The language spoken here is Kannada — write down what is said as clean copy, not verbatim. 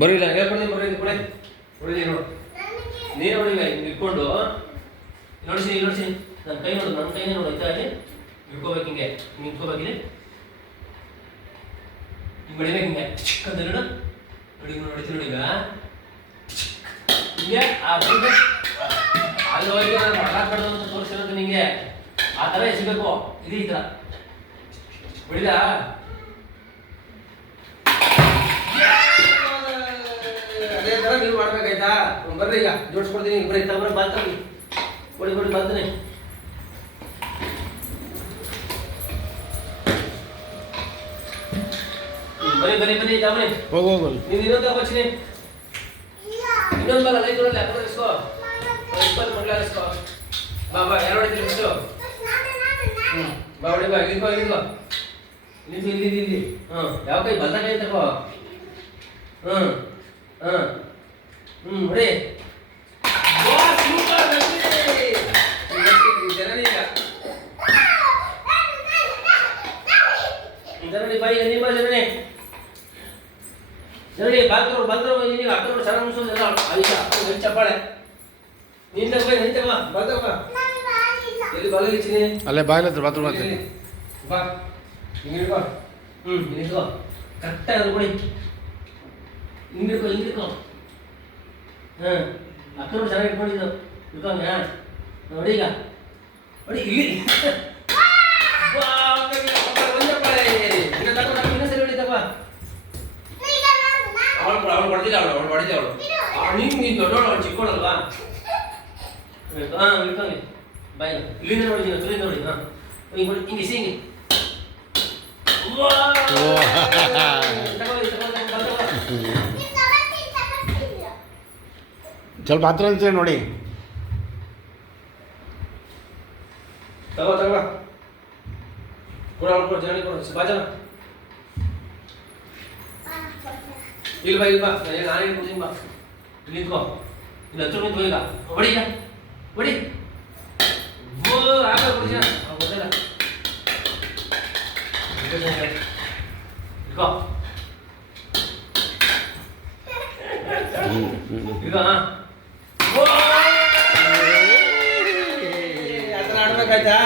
ಬರೋಲ್ಲ ಹೇಳ್ಕೊಡಿ ಬರೋದು ಕೊಡೆ ಹೊಡಿದೆ ನೋಡು ನೀನು ಹೊಡಿಲ್ಲ ಹಿಂಗೆ ಇಟ್ಕೊಂಡು ನೋಡಿಸಿ ನನ್ನ ಕೈ ನೋಡು ನನ್ನ ಕೈನೇ ನೋಡು ಆಯ್ತಾ ಅಲ್ಲಿ ಇಟ್ಕೋಬೇಕು ಹಿಂಗೆ ಹಿಂಗೆ ಇಟ್ಕೋಬೇಕಿದೆ ಹಿಂಗೆ ಹೊಡಿಬೇಕು ಹಿಂಗೆ ಚಿಕ್ಕಂತ ನೋಡು ನೋಡಿ ನೋಡಿಸಿ ನೋಡಿ ಈಗ ಹಿಂಗೆ ಆ ಅಲ್ಲಿ ಹೋಗಿ ನಾನು ಮಾಡಾಕ್ಬಾರ್ದು ಅಂತ ತೋರಿಸಿರೋದು ನಿಂಗೆ ಆ ಥರ ಎಸಿಬೇಕು ಇದು ಈ ಥರ ಹೊಡಿದಾ ಅದೇ ಥರ ನೀವು ಮಾಡ್ಬೇಕಾಯ್ತಾ ಬರ್ರಿ ಈಗ ಜೋಡಿಸ್ಕೊಡ್ತೀನಿ ಇಬ್ಬರು ಇತ್ತ ಬರ ಬಾಲ್ತಾವಿ ಕೊಡಿ ಬಾಲ್ತಾನೆ ಬನ್ನಿ ಜಾಮನೆ ಹೋಗು ನೀವು ಇನ್ನೊಂದು ತಗೋಚಿನಿ ಇನ್ನೊಂದು ಬಲ್ಲ ಲೈಟ್ ನೋಡಲ್ಲ ಅಪ್ಪ ಇಸ್ಕೋ ಇಸ್ಕೊಂಡು ಮಡ್ಲ ಇಸ್ಕೋ ಬಾ ಯಾರು ಹೊಡಿತೀರಿ ಫಸ್ಟು ಬಾ ಹೊಡಿ ಬಾ ಇಲ್ಲಿಂದ ಇಲ್ಲಿ ಯಾವ ಕೈ ಬಲ್ದ ಕೈ ತಗೋ ಹೊಡಿ ಜನನಿ ಬಾಯಿ ನಿಮ್ಮ ಜನನಿ ಬಂದ್ರು ಈಗ ಅಕ್ಕ ಚೆನ್ನಾಗಿ ಮುಗಿಸೋದಿಲ್ಲ ಐದು ಅಕ್ಕ ಚಪ್ಪಾಳೆ ನಿಂತ ಬೈ ನಿಂತಮ್ಮ ಬಂದಮ್ಮ ಎಲ್ಲಿ ಬಾಗಿಲು ಇಚ್ಚಿನಿ ಅಲ್ಲೇ ಬಾಗಿಲು ಹತ್ರ ಬಾತ್ರೂಮ್ ಹತ್ರ ಬಾ ಹಿಂಗೆ ಬಾ ನಿಂತ್ಕೋ ಕರೆಕ್ಟಾಗಿ ಅದು ಕೊಡಿ ಹಿಂಗಿಡ್ಕೋ ಅಕ್ಕ ಚೆನ್ನಾಗಿ ಇಟ್ಕೊಂಡಿದ್ದು ಇಟ್ಕೊಂಗ ನೋಡಿ ಈಗ ನೋಡಿ ಇಲ್ಲಿ ಇನ್ನೊಂದ್ಸರಿ ಹೊಡಿತಪ್ಪ ಅವಳು ಹೊಡೆದಿಲ್ಲ ಅವಳು ನೀನು ದೊಡ್ಡವಳು ಚಿಕ್ಕೋಳಲ್ವಾ ಇಟ್ಕೊಂಗೆ ಬಾಯ್ ಇಲ್ಲಿಂದ ನೋಡಿದ್ದೀನಿ ಸುಲಿಂದ ನೋಡಿ ಹಿಂಗೆ ಹಿಂಗೆ ಸ್ವಲ್ಪ ಹತ್ರ ಅಂತೀವಿ ನೋಡಿ ತಗೋ ಕೊಡ ಜಾಣಿ ಕೊಡು ಬಾಜನ ಇಲ್ಲ ಬಾ ನಾನೇ ಕೊಡ್ತೀನಿ ಬಾ ಇಲ್ಲಿ ನಿಂತ್ಕೋ ಇಲ್ಲಿ ಹತ್ರ ನಿಂತ್ಕೋ ಈಗ ಹೊಡಿ ಆಗ ಕೊಡಿ ಗೊತ್ತಿಲ್ಲ ಇಟ್ಕೋ ಈಗ ಆಡ್ಬೇಕಾಯ್ತಾ